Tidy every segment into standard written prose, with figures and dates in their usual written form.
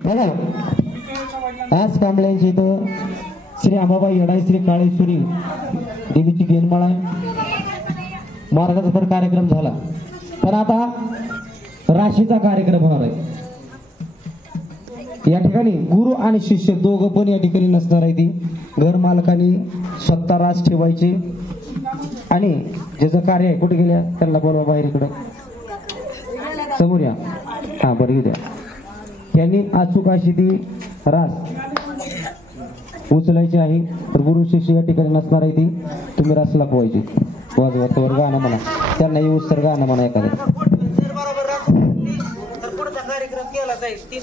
बघा आज कांबळ्यांची इथं श्री अंबाबाई येडाई श्री काळेश्वरी देवीची गेनमाळा मार्गदर्शन कार्यक्रम झाला, तर आता राशीचा कार्यक्रम होणार आहे। या ठिकाणी गुरु आणि शिष्य दोघं पण या ठिकाणी नसणार आहे। ती घर मालकांनी स्वतः रास ठेवायचे आणि ज्याचं कार्य आहे कुठे गेल्या त्यांना बोलवा बाहेर इकडं समोर या। हा बरं येऊ द्या। त्यांनी अचूक अशी ती रास उचलायची आहे, तर गुरु शिष्य या ठिकाणी नसणार आहे। ती तुम्ही रास लापवायची वाजवत गाणं म्हणा, त्यांना येऊ सर गाणं म्हणा एखादं कार्यक्रम केला जाईल। 3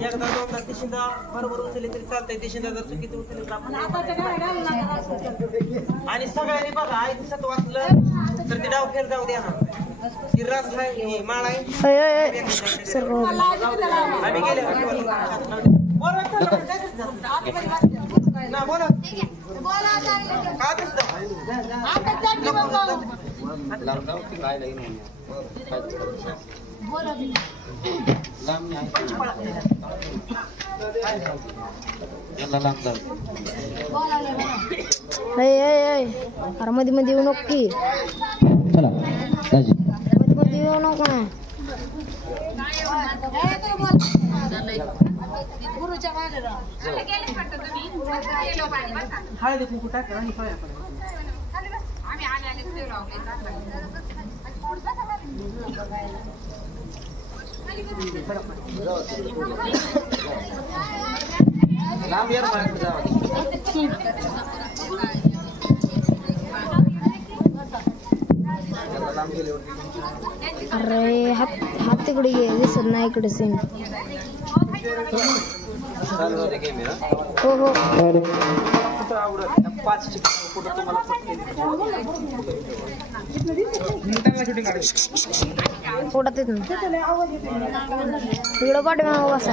एकदा दोनदा तिसंदा बरोबर उचलले तरी चालतंय, तिसंदा जर चुकीचं उचलले तर आपण आणि सगळ्यांनी बघा आईचं सत वाचलं तर ते डाव फेल जाऊ द्या ना। ती रस आहे माळ आहे आम्ही गेले ना बोला का मध्ये मध्ये येऊ नको की चला दाजी मध्ये येऊ नको ना गुरुच्या मागेला हळदी कुंकू टाका आणि फळ्या आम्ही आले लांब यार मार्ग जावा। अरे हात तिकडे गे दिसत नाही इकडे सीन हो हो पोटात येत ना तिकडं पाठी मग बसा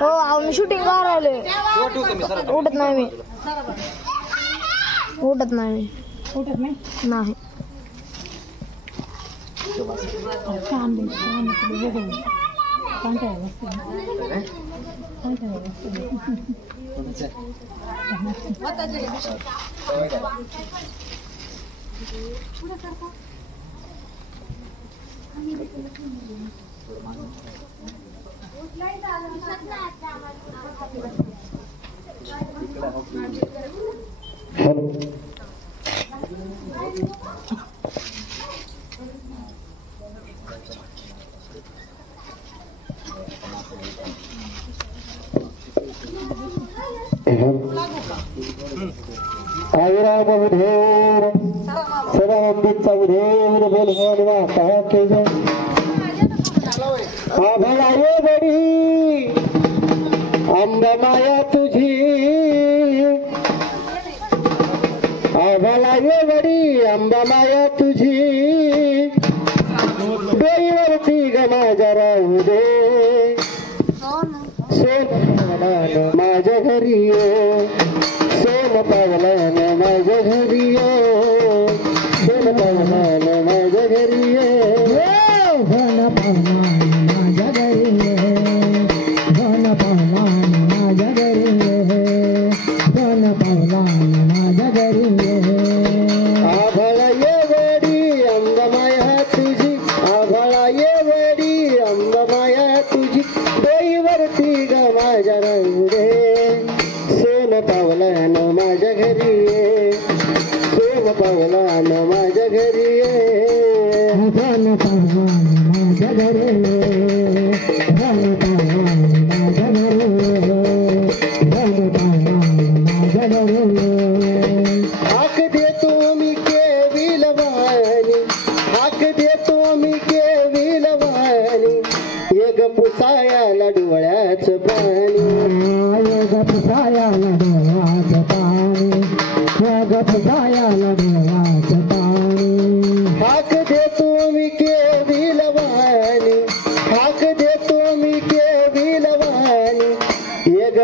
हो मी शूटिंग करायला उठत नाही मी उठत नाही नाही आयुरामधेर सदानंदीचा उधेर बोलवान वाचा के जय आभला ये बडी अंबा माया तुझी आभला ये बडी अंबा माया तुझी डोईवरती ग माझ्या राहू दे सोन माझ्या घरी ये सोन पावलान माझ्या घरी ये सोन पावलान माझ्या घरी ये सोन पावलान माझ्या घरी ये सोन पावलान माझ्या घरी ये सोन पावलान माझ्या घरी ये आभळा ये वेडी अंगमाया तुझी आभळा ये वेडी अंगमाया तुझी डोईवरती ग माझ्या राहू दे सोन पावलान माझ्या घरी ये सोन पावलान माझ्या घरी ये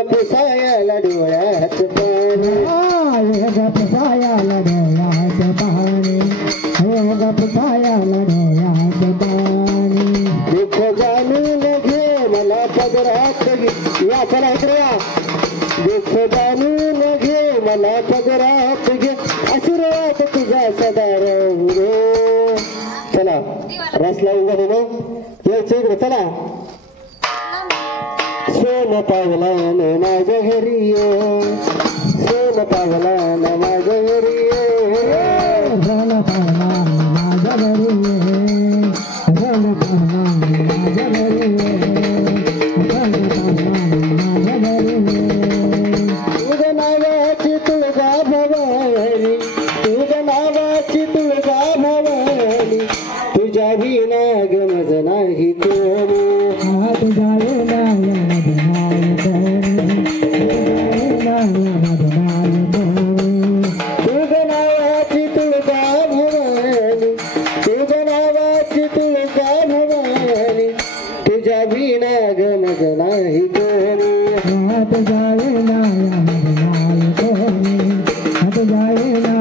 पुसायाला डोळ्यात पाणी योग पुसायाला डोळ्यात पाणी योग पुसायाला डोळ्यात पाणी दुःख जाणून घे मला पदरात घे या चला इकडे या दुःख जाणून घे मला पदरात घे आशीर्वाद तुझा सदा राहू दे चला रसला उभा मग यायचं इकडे चला सोन पावलान माझ्या घरी ये सोन पावलान माझ्या घरी ये सोन पावलान माझ्या घरी ये सोन पावलान माझ्या घरी ये सोन पावलान माझ्या घरी ये तुझ्या नावाची तुळजा भवानी तुझ्या नावाची तुळजा भवानी तुझ्या विना गमज नाही कोणी तुझ्या विना तुझ्या नावाची तुळजा भवानी तुझ्या नावाची तुळजा भवानी तुझ्या विना गमज नाही कोणी तुझ्या विना तुझ्या विना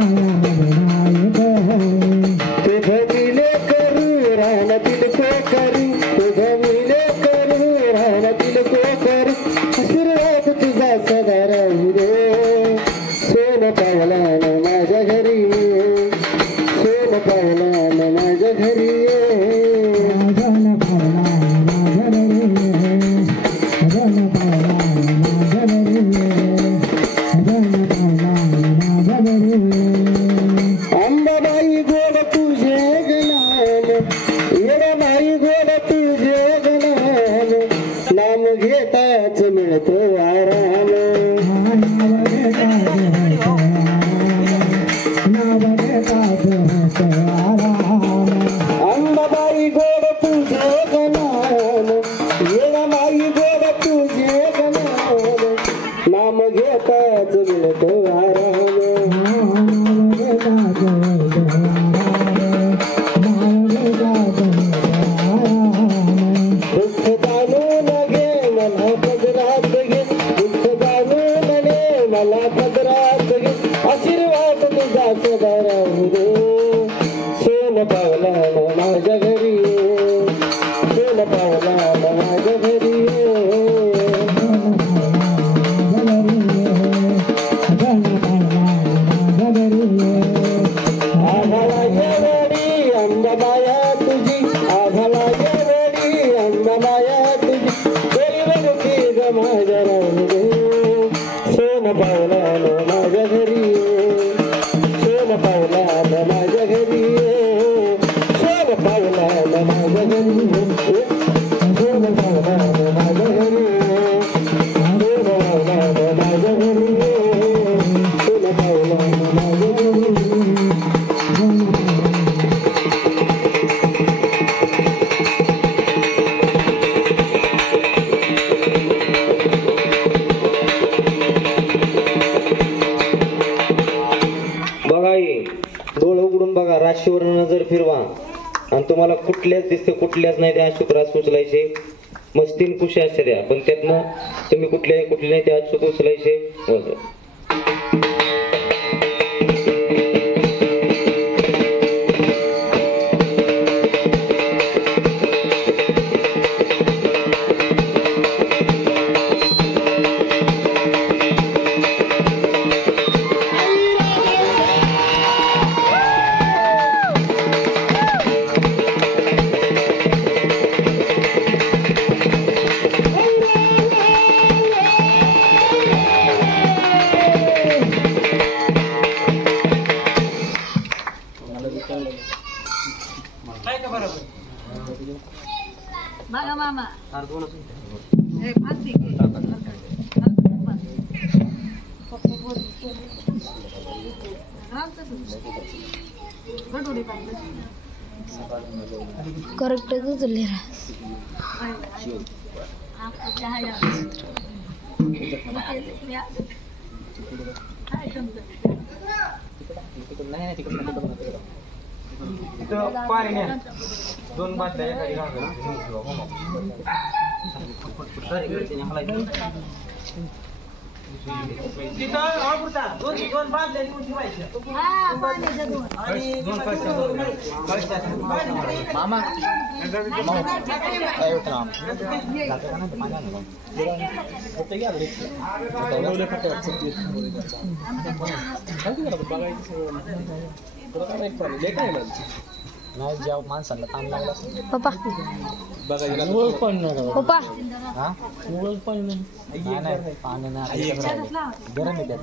तुझं मिले करू रानातील को करू तुझं मिले करू रानातील को करू आशीर्वाद तुझा सदा राहू दे सोन पावलान माझ्या घरी ये सोन पावलान माझ्या घरी ये सोन पावलान माझ्या घरी ये सोन पावलान माझ्या घरी ये सोन पावलान माझ्या घरी ये अंबाबाई गोड तुझे गणान येडाबाई गोड तुझे गणान नाम घेताच मिळतो आराम अंबाबाई गोड तुझे गणान येडाबाई गोड तुझे गणान नाम घेताच मिळतो आराम दुःख जाणून घे मला पदरात घे दुःख जाणून घे मला पदरात घे आशीर्वाद तुझा सदा राहू दे सोन पावलान माझ्या घरी ये सोन पावलान माझ्या घरी आभाळा येवडी अंबाबाया तुझी आभाळा येवडी अंबाबाया तुझी गरिबी ग माझ्या राहू दे सोन पावलान माझ्या घरी ये सोन पावलान माझ्या घरी ये सोन पावलान माझ्या घरी ये सोन पावलान माझ्या घरी ये सोन पावलान माझ्या घरी ये सोन पावलान माझ्या घरी बघा ये डोळे उघडून बघा राशीवर नजर फिरवा आणि तुम्हाला कुठल्याच दिसते कुठल्याच नाही त्या शुक्र उचलायचे मस्तीन खुशी असते द्या पण त्यातनं तुम्ही कुठले नाही त्या अचूक उचलायचे काय का बरोबर बघा मामा करेक्ट उचलले तिथं पाणी न्या 2 बाटल्या एखादी घालून तिथं वापरता दोन बादल्या घेऊन ठेवायच्या आणि मामा नाही जेव्हा माणसाला ताण लागला पप्पा पप्पा नाही पाणी नाही गरम आहे त्यात